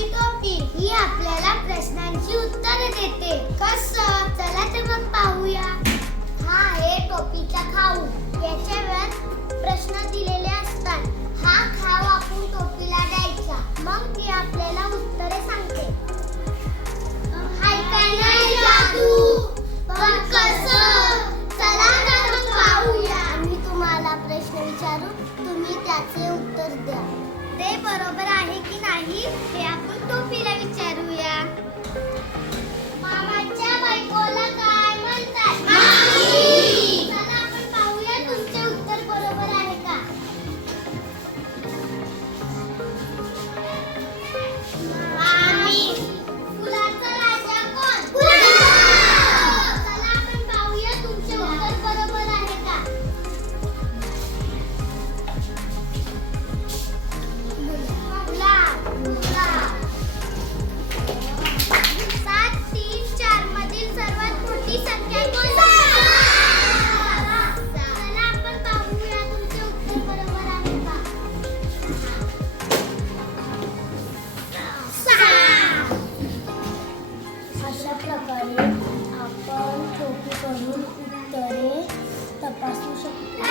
जादूची टोपी ही आपल्याला प्रश्नांची उत्तरे देते. कसं? चला तर मग पाहूया. हा आहे टोपीचा खाऊ. याच्यावर प्रश्न दिलेले असतात. हा खाऊ आपण टोपीला द्यायचा. मग ती आपल्याला उत्तरे सांगते. आम्ही तुम्हाला प्रश्न विचारू. तुम्ही त्याचे उत्तर द्या. ते बरोबर आहे की नाही हे अशा प्रकारे आपण टोपी करून उत्तरे तपासू शकतो.